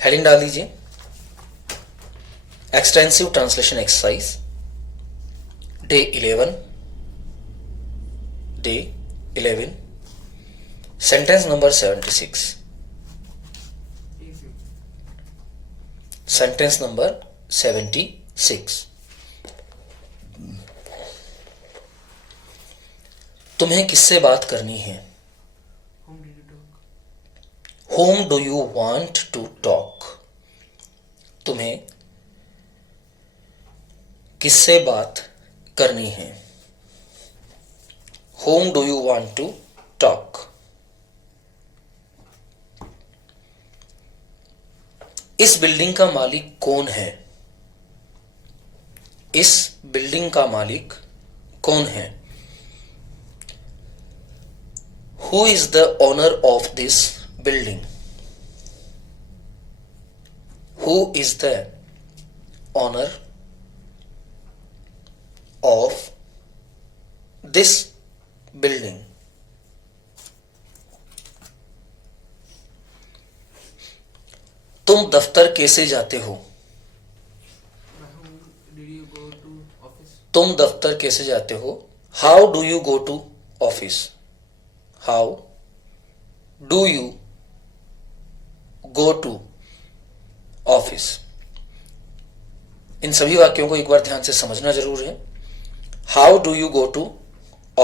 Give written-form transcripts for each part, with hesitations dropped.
Heading डाल दीजिए, extensive translation exercise day 11 sentence number 76। Sentence number 76। तुम्हें किससे बात करनी है? Whom do you want to talk? तुम्हें किससे बात करनी है? Whom do you want to talk? इस बिल्डिंग का मालिक कौन है? इस बिल्डिंग का मालिक कौन है? Who is the owner of this building? Who is the owner of this building? तुम दफ्तर कैसे जाते हो? तुम दफ्तर कैसे जाते हो? How do you go to office? How do you go to office? इन सभी वाक्यों को एक बार ध्यान से समझना जरूर है। How do you go to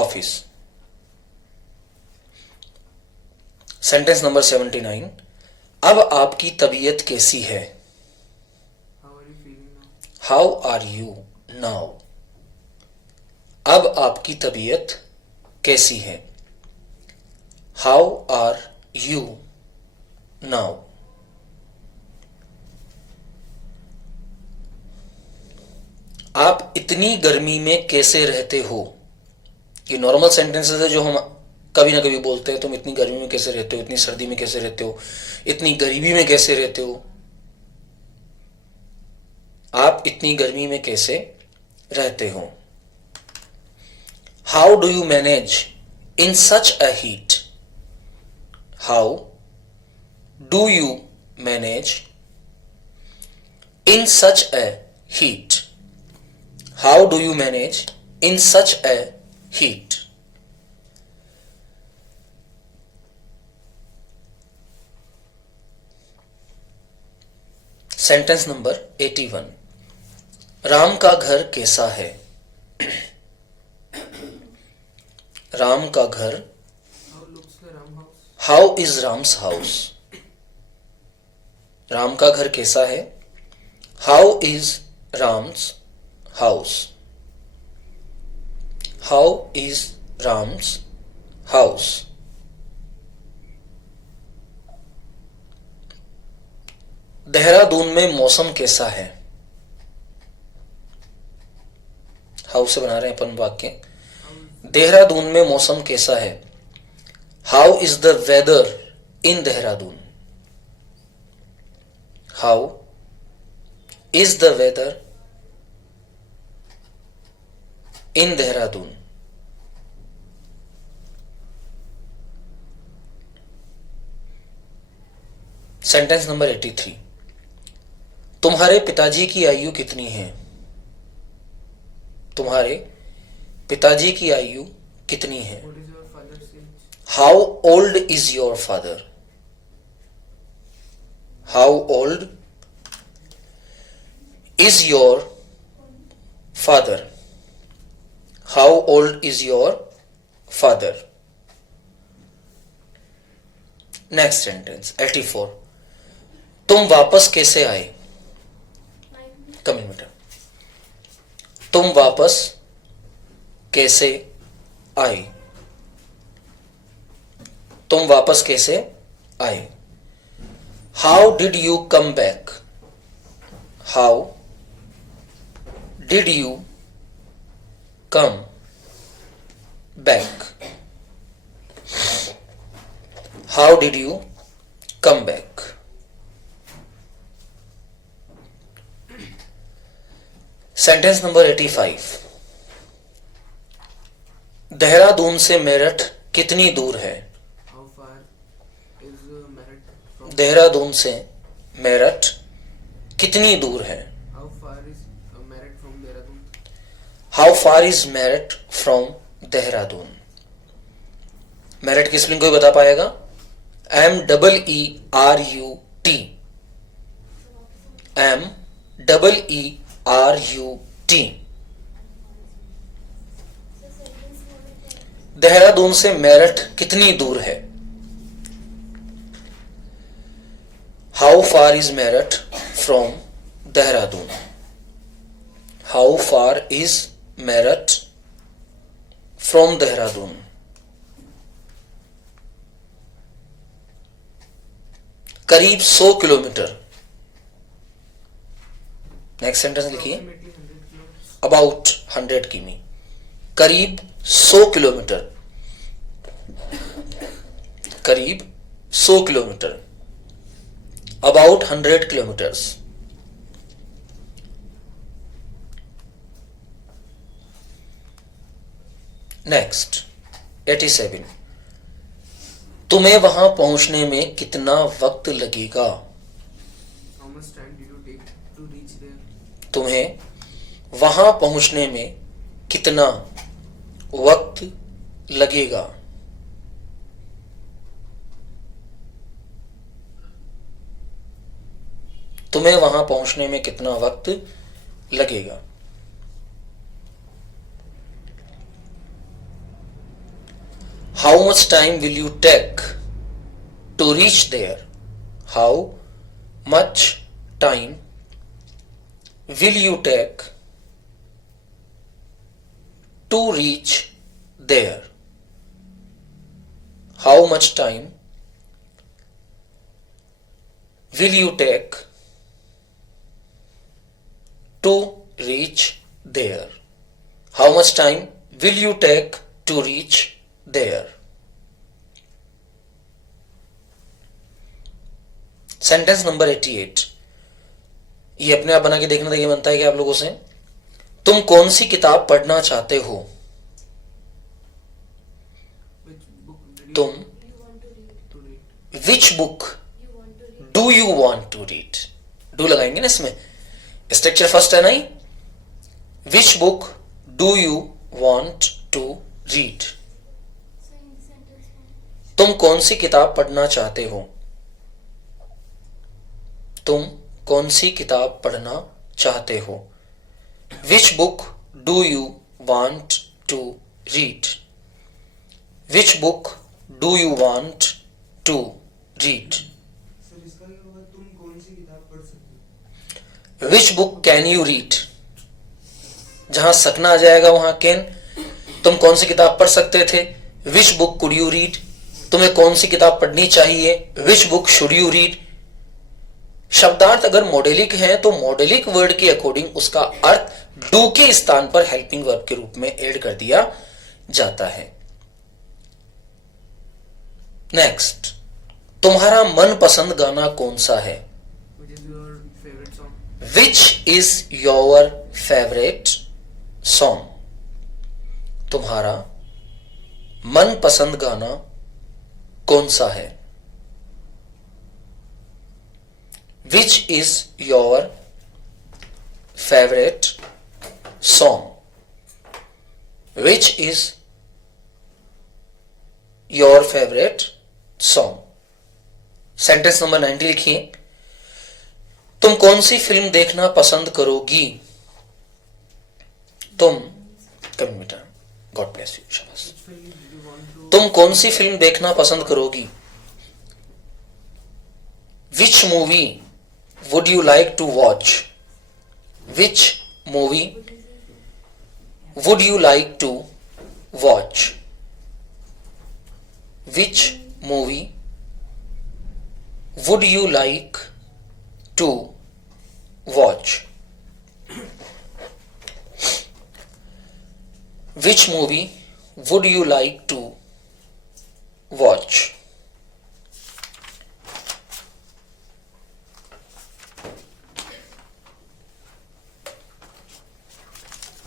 office? Sentence number 79। अब आपकी तबीयत कैसी है? How are you now? अब आपकी तबीयत कैसी है? How are you now? आप इतनी गर्मी में कैसे रहते हो? ये नॉर्मल सेंटेंसेस है जो हम कभी ना कभी बोलते हैं। तुम इतनी गर्मी में कैसे रहते हो, इतनी सर्दी में कैसे रहते हो, इतनी गरीबी में कैसे रहते हो। आप इतनी गर्मी में कैसे रहते हो? How do you manage in such a heat? How do you manage in such a heat? How do you manage in such a heat? Sentence number 81। Ram का घर कैसा है? राम का घर, how is Ram's house? Ram का घर कैसा है? How is Ram's house? How is Ram's house? Dehradun में मौसम कैसा है? हाउ से बना रहे हैं अपन वाक्य। देहरादून में मौसम कैसा है? How is the weather in Dehradun? How is the weather in Dehradun? Sentence number 83। तुम्हारे पिताजी की आयु कितनी है? तुम्हारे पिताजी की आयु कितनी है? How old is your father? How old is your father? How old is your father? Next sentence 84। तुम वापस कैसे आए? कमिंग बेटा। तुम वापस कैसे आए? तुम वापस कैसे आए? How did you come back? How did you come back? How did you come back? Sentence number 85। Dehradun से मेरठ कितनी दूर है? देहरादून से मेरठ कितनी दूर है? How far is Meerut from Dehradun? How far is Meerut from Dehradun? Meerut की स्पेलिंग कोई बता पाएगा? MEERUT, MEERUT। देहरादून से मेरठ कितनी दूर है? How far is Meerut from Dehradun? How far is Meerut from Dehradun? करीब 100 किलोमीटर। नेक्स्ट सेंटेंस लिखिए। Approximately 100 kilometers. अबाउट 100 किमी, करीब 100 किलोमीटर, करीब 100 किलोमीटर, अबाउट 100 किलोमीटर्स। नेक्स्ट 87, तुम्हें वहां पहुंचने में कितना वक्त लगेगा? How much time did you take to reach there? तुम्हें वहां पहुंचने में कितना वक्त लगेगा? तुम्हें वहां पहुंचने में कितना वक्त लगेगा? How much time will you take to reach there? How much time will you take to reach there? How much time will you take to reach there? How much time will you take to reach there? Sentence number 88, ये अपने आप बना के देखना था, ये बनता है कि आप लोगों से, तुम कौन सी किताब पढ़ना चाहते हो? Which book did तुम you want to read? Which book do you want to read? Do लगाएंगे ना इसमें, स्ट्रक्चर फर्स्ट है नहीं। Which book do you want to read? तुम कौन सी किताब पढ़ना चाहते हो? तुम कौन सी किताब पढ़ना चाहते हो? Which book do you want to read? Which book do you want to read? Sir इसका ये होगा तुम कौन सी किताब पढ़ सकते हो? Which book can you read? जहां सकना आ जाएगा वहां कैन। तुम कौन सी किताब पढ़ सकते थे? Which book could you read? तुम्हें कौन सी किताब पढ़नी चाहिए? Which book should you read? शब्दार्थ अगर मॉडेलिक है तो मॉडेलिक वर्ड के अकॉर्डिंग उसका अर्थ डू के स्थान पर हेल्पिंग वर्ब के रूप में ऐड कर दिया जाता है। नेक्स्ट, तुम्हारा मनपसंद गाना कौन सा है? Which is your favorite song? Which is your favourite song? तुम्हारा मनपसंद गाना कौन सा है? Which is your favorite song? Which is your favorite song? Sentence number 90 लिखिए। तुम कौन सी फिल्म देखना पसंद करोगी? तुम कम बेटा, गॉड ब्लेस यू, शाबाश। Which film did you want to? तुम कौन सी फिल्म देखना पसंद करोगी? Which movie would you like to watch? Which movie would you like to watch? Which movie would you like to watch? Which movie would you like to watch?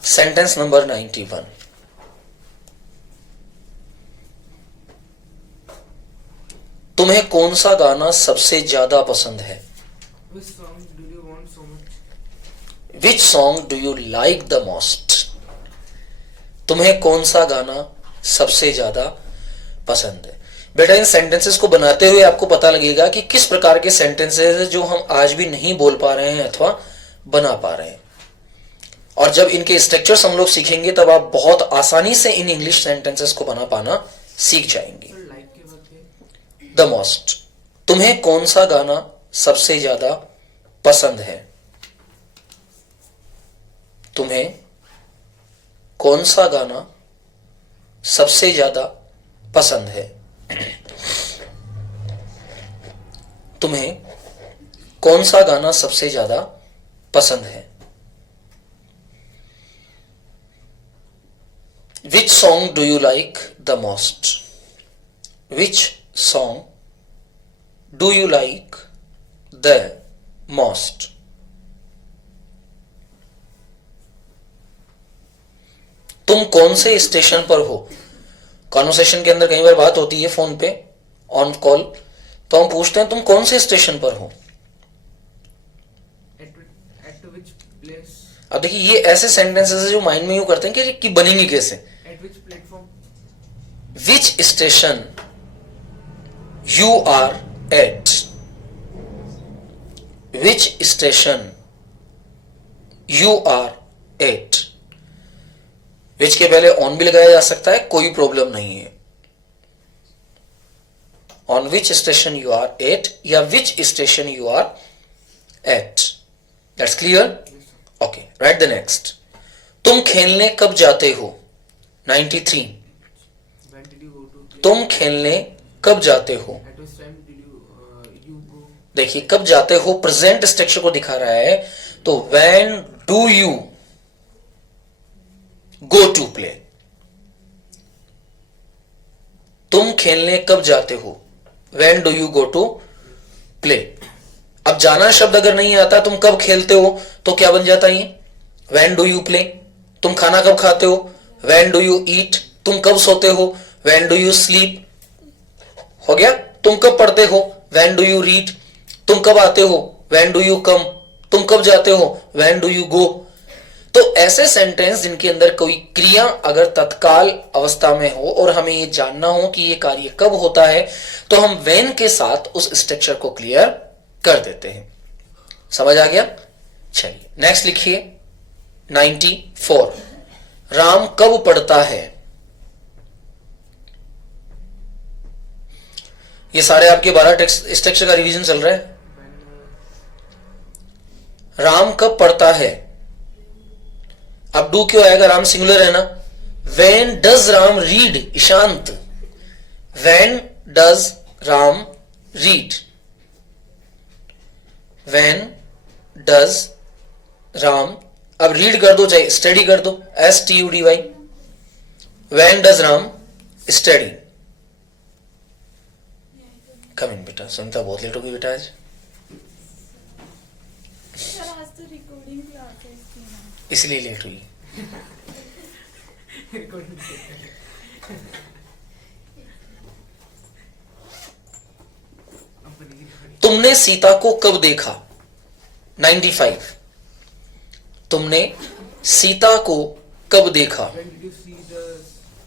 Sentence number 91, तुम्हें कौन सा गाना सबसे ज्यादा पसंद है? Which song do you want so much? Which song do you like the most? तुम्हें कौन सा गाना सबसे ज्यादा पसंद है? बेटा इन सेंटेंसेस को बनाते हुए आपको पता लगेगा कि किस प्रकार के सेंटेंसेस है जो हम आज भी नहीं बोल पा रहे हैं अथवा बना पा रहे हैं। और जब इनके स्ट्रक्चर्स हम लोग सीखेंगे तब आप बहुत आसानी से इन इंग्लिश सेंटेंसेस को बना पाना सीख जाएंगे। लाइक के बाद द मोस्ट, तुम्हें कौन सा गाना सबसे ज्यादा पसंद है? तुम्हें कौन सा गाना सबसे ज्यादा पसंद है? तुम्हें कौन सा गाना सबसे ज्यादा पसंद है? Which song do you like the most? Which song do you like the most? तुम कौन से स्टेशन पर हो? कॉन्वर्सेशन के अंदर कई बार बात होती है फोन पे ऑन कॉल, तो हम पूछते हैं तुम कौन से स्टेशन पर हो? at which place? अब देखिए ये ऐसे सेंटेंसेस है जो माइंड में यूं करते हैं कि बनेंगे कैसे। At which platform? Which station you are at? Which station you are at? Which के पहले ऑन भी लगाया जा सकता है, कोई प्रॉब्लम नहीं है। On which station you are at या which station you are at? That's clear? Okay, write the next. तुम खेलने कब जाते हो? 93. When did you go to play? तुम खेलने कब जाते हो? At which time did you go? देखिए कब जाते हो प्रेजेंट स्ट्रक्चर को दिखा रहा है, तो when do you go to play? तुम खेलने कब जाते हो? When do you go to play? अब जाना शब्द अगर नहीं आता, तुम कब खेलते हो तो क्या बन जाता है? When do you play? तुम खाना कब खाते हो? When do you eat? तुम कब सोते हो? When do you sleep? हो गया। तुम कब पढ़ते हो? When do you read? तुम कब आते हो? When do you come? तुम कब जाते हो? व्हेन डू यू गो? तो ऐसे सेंटेंस जिनके अंदर कोई क्रिया अगर तत्काल अवस्था में हो और हमें ये जानना हो कि ये कार्य कब होता है, तो हम व्हेन के साथ उस स्ट्रक्चर को क्लियर कर देते हैं। समझ आ गया? चलिए नेक्स्ट लिखिए 94। राम कब पढ़ता है? ये सारे आपके 12 स्ट्रक्चर का रिवीजन चल रहा है। राम कब पढ़ता है? अब डू क्यों आएगा? राम सिंगुलर है ना। When does Ram read? Ishant, when does Ram read? When does Ram, अब रीड कर दो चाहे स्टडी कर दो, STUDY। When does Ram study? Come in बेटा। सुनीता बहुत लेट होगी बेटा आज, सर आज तो रिकॉर्डिंग क्लास है इसकी ना। इसलिए लेट हुई। Recording. अपनी recording. तुमने सीता को कब देखा? 95। तुमने सीता को कब देखा? When did you see the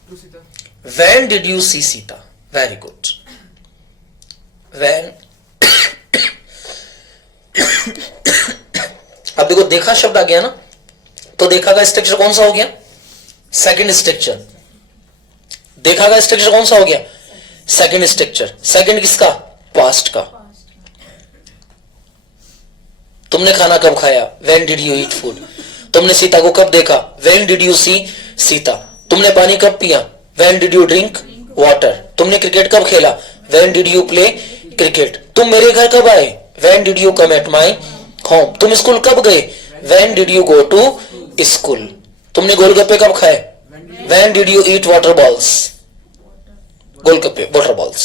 to Sita? When did you see Sita? Very good. When अब देखो देखा शब्द आ गया ना, तो देखा का स्ट्रक्चर कौन सा हो गया? Second structure. देखा का स्ट्रक्चर कौन सा हो गया? Second structure. सेकंड किसका? पास्ट का। तुमने खाना कब खाया? When did you eat food? तुमने सीता को कब देखा? When did you see Sita? तुमने पानी कब पिया? When did you drink water? तुमने क्रिकेट कब खेला? When did you play cricket? तुम मेरे घर कब आए? When did you come at my home? तुम स्कूल कब गए? When did you go to school? तुमने गोलगप्पे कब खाए? When did you eat water balls? Golgappe, water balls.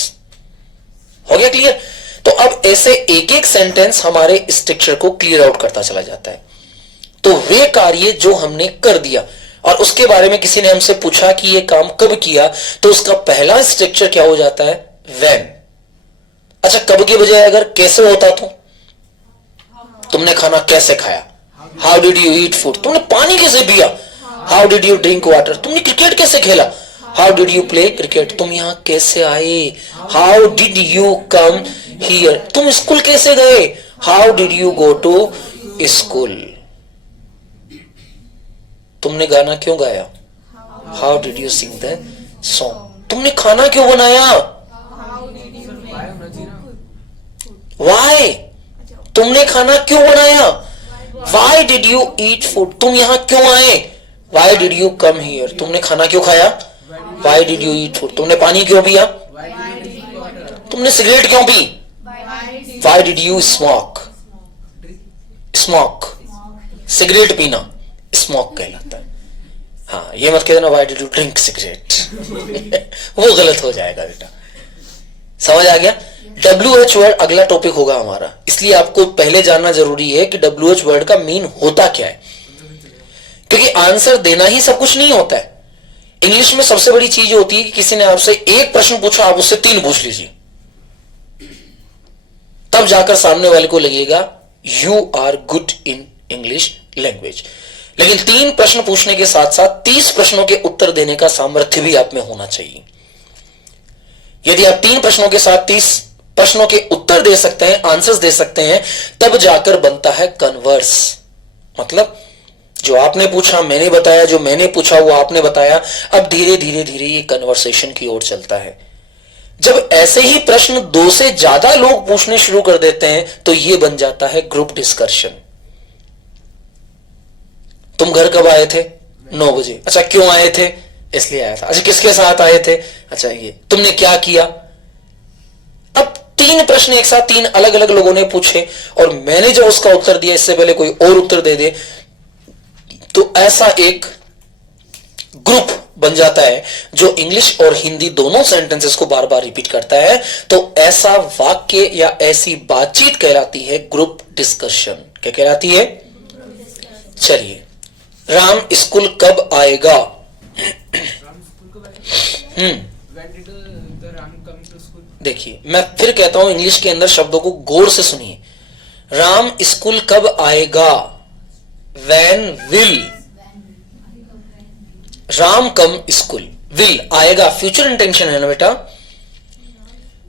हो गया क्लियर? तो अब ऐसे एक एक सेंटेंस हमारे स्ट्रक्चर को क्लियर आउट करता चला जाता है। तो वे कार्य जो हमने कर दिया और उसके बारे में किसी ने हमसे पूछा कि ये काम कब किया, तो उसका पहला स्ट्रक्चर क्या हो जाता है? व्हेन। अच्छा कब के बजाय अगर कैसे होता तो खाना कैसे खाया? How did you eat food? तुमने पानी कैसे पिया? How did you drink water? तुमने क्रिकेट कैसे खेला? How did you play cricket? तुम यहां कैसे आए? How did you come here? तुम स्कूल कैसे गए? How did you go to school? तुमने गाना क्यों गाया? How did you sing the song? तुमने खाना क्यों बनाया? वाई? तुमने खाना क्यों बनाया? Why did you eat food? तुम यहां क्यों आए? Y did you come here? तुमने खाना क्यों खाया? Y did you eat food? तुमने पानी क्यों पिया? तुमने सिगरेट क्यों P? Y did you smoke? Smoke, cigarette पीना स्मोक कहलाता है। हाँ, ये मत कह देना Y did you drink cigarette वो गलत हो जाएगा बेटा। समझ आ गया? WH वर्ड अगला टॉपिक होगा हमारा, इसलिए आपको पहले जानना जरूरी है कि WH वर्ड का मीन होता क्या है, क्योंकि आंसर देना ही सब कुछ नहीं होता है। इंग्लिश में सबसे बड़ी चीज होती है कि किसी ने आपसे एक प्रश्न पूछा, आप उससे 3 पूछ लीजिए, तब जाकर सामने वाले को लगेगा you are good in English language. लेकिन 3 प्रश्न पूछने के साथ साथ 30 प्रश्नों के उत्तर देने का सामर्थ्य भी आप में होना चाहिए। यदि आप 3 प्रश्नों के साथ 30 प्रश्नों के उत्तर दे सकते हैं, आंसर्स दे सकते हैं, तब जाकर बनता है कन्वर्स। मतलब जो आपने पूछा मैंने बताया, जो मैंने पूछा वो आपने बताया। अब धीरे धीरे धीरे ये कन्वर्सेशन की ओर चलता है। जब ऐसे ही प्रश्न 2 से ज्यादा लोग पूछने शुरू कर देते हैं तो ये बन जाता है ग्रुप डिस्कशन। तुम घर कब आए थे? 9 बजे। अच्छा, क्यों आए थे? इसलिए आया था। अच्छा, किसके साथ आए थे? अच्छा, ये तुमने क्या किया? अब 3 प्रश्न एक साथ 3 अलग अलग लोगों ने पूछे और मैंने जो उसका उत्तर दिया, इससे पहले कोई और उत्तर दे दे, तो ऐसा एक ग्रुप बन जाता है जो इंग्लिश और हिंदी दोनों सेंटेंसेस को बार बार रिपीट करता है। तो ऐसा वाक्य या ऐसी बातचीत कहलाती है ग्रुप डिस्कशन। क्या कहलाती है? चलिए, राम स्कूल कब आएगा? देखिए, मैं फिर कहता हूं, इंग्लिश के अंदर शब्दों को गौर से सुनिए। राम स्कूल कब आएगा? When will Ram come school? Will आएगा फ्यूचर इंटेंशन है ना बेटा।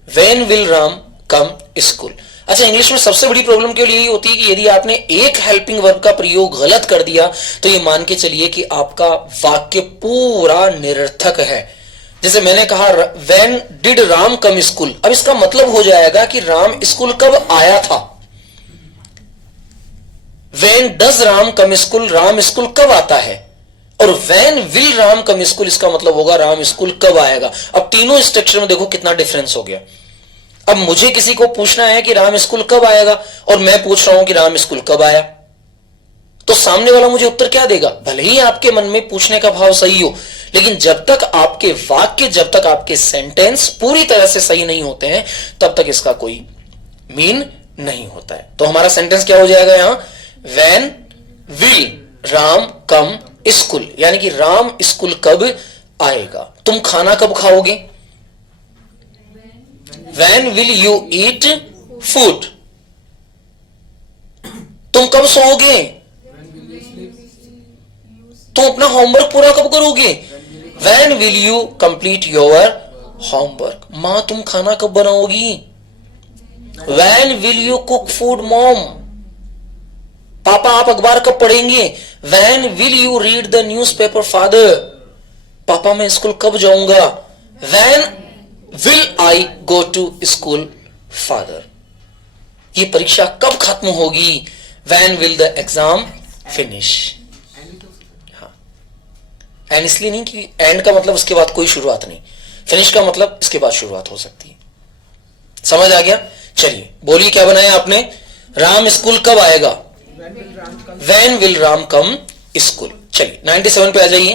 When will Ram come school? अच्छा, इंग्लिश में सबसे बड़ी प्रॉब्लम केवल यही होती है कि यदि आपने एक हेल्पिंग वर्ब का प्रयोग गलत कर दिया तो ये मान के चलिए कि आपका वाक्य पूरा निरर्थक है। जैसे मैंने कहा When did Ram come school, अब इसका मतलब हो जाएगा कि राम स्कूल कब आया था। When does Ram come school, Ram school कब आता है। और when will Ram come school, इसका मतलब होगा राम स्कूल कब आएगा। अब तीनों स्ट्रक्चर में देखो कितना डिफरेंस हो गया। अब मुझे किसी को पूछना है कि राम स्कूल कब आएगा और मैं पूछ रहा हूं कि राम स्कूल कब आया, तो सामने वाला मुझे उत्तर क्या देगा? भले ही आपके मन में पूछने का भाव सही हो, लेकिन जब तक आपके वाक्य, जब तक आपके सेंटेंस पूरी तरह से सही नहीं होते हैं, तब तक इसका कोई मीन नहीं होता है। तो हमारा सेंटेंस क्या हो जाएगा यहां? When will Ram come school, यानी कि राम स्कूल कब आएगा। तुम खाना कब खाओगे? When will you eat food? तुम कब सोओगे? तुम अपना होमवर्क पूरा कब करोगे? When will you complete your homework? मां, तुम खाना कब बनाओगी? When will you cook food, mom? पापा, आप अखबार कब पढ़ेंगे? When will you read the newspaper, father? पापा, मैं स्कूल कब जाऊंगा? When will I go to school, father? ये परीक्षा कब खत्म होगी? When will the exam finish? हाँ, एंड इसलिए नहीं कि एंड का मतलब उसके बाद कोई शुरुआत नहीं, फिनिश का मतलब इसके बाद शुरुआत हो सकती है। समझ आ गया? चलिए बोलिए, क्या बनाया आपने? राम स्कूल कब आएगा? When will Ram come school. चलिए 97 पे आ जाइए।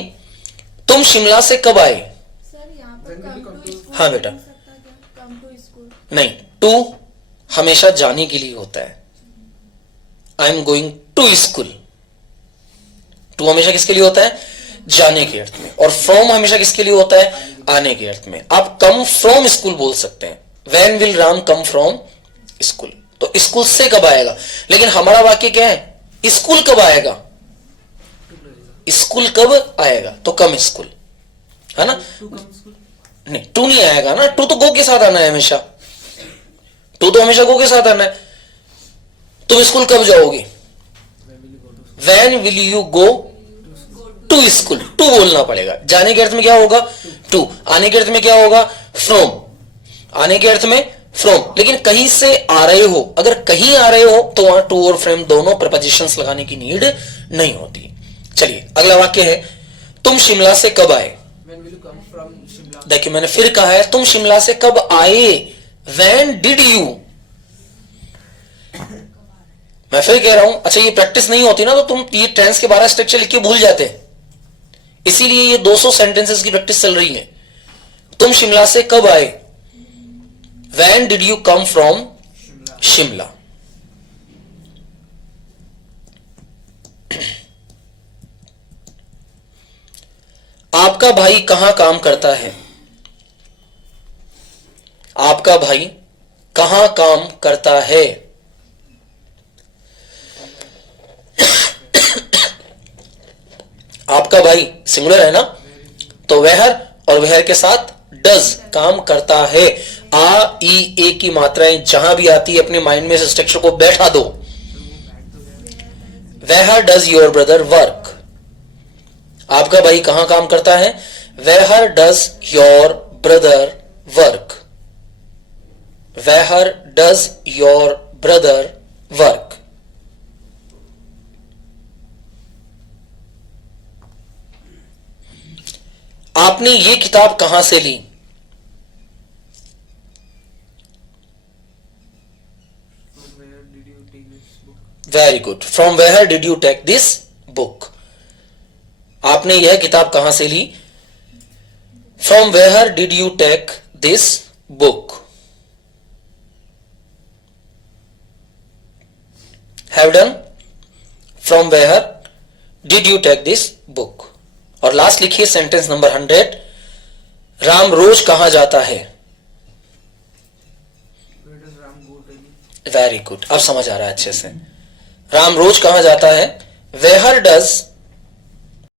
तुम शिमला से कब आए? सर यहाँ पर come to school हाँ बेटा। हो सकता क्या? Come to school। नहीं, टू हमेशा जाने के लिए होता है। I am going to school, to हमेशा किसके लिए होता है? जाने के अर्थ में। और फ्रॉम हमेशा किसके लिए होता है? आने के अर्थ में। आप कम फ्रॉम स्कूल बोल सकते हैं। When will Ram come from school. तो स्कूल से कब आएगा, लेकिन हमारा वाक्य क्या है, स्कूल कब आएगा, स्कूल कब आएगा, तो कम स्कूल, है ना, नहीं टू नहीं आएगा ना, टू तो गो के साथ आना है हमेशा, टू तो हमेशा गो के साथ आना है। तुम स्कूल कब जाओगे, When will you go to school, to बोलना पड़ेगा। जाने के अर्थ में क्या होगा, टू, आने के अर्थ में क्या होगा, फ्रॉम, आने के अर्थ में फ्रॉम, लेकिन कहीं से आ रहे हो, अगर कहीं आ रहे हो तो वहां टू और फ्रॉम दोनों प्रीपोजिशंस लगाने की नीड नहीं होती। चलिए अगला वाक्य है, तुम शिमला से कब आए। देखिए मैंने फिर कहा है, तुम शिमला से कब आए, When did you, मैं फिर कह रहा हूं, अच्छा ये प्रैक्टिस नहीं होती ना तो तुम ये टेंस के 12 स्ट्रक्चर लिख के भूल जाते, इसीलिए ये 200 सेंटेंसेस की प्रैक्टिस चल रही है। तुम शिमला से कब आए, When did you come from Shimla. आपका भाई कहां काम करता है, आपका भाई कहां काम करता है। आपका भाई सिंगुलर है ना, तो वेहर और वेहर के साथ डज काम करता है। आ ई ए की मात्राएं जहां भी आती है अपने माइंड में इस स्ट्रक्चर को बैठा दो। Where does your brother work, आपका भाई कहां काम करता है, where does your brother work, where does your brother work. आपने ये किताब कहां से ली, very good, from where did you take this book. आपने यह किताब कहां से ली, from where did you take this book. Have done, from where did you take this book. और लास्ट लिखिए सेंटेंस नंबर 100, राम रोज कहां जाता है। वेरी गुड, अब समझ आ रहा है अच्छे से। राम रोज कहां जाता है, वेयर डज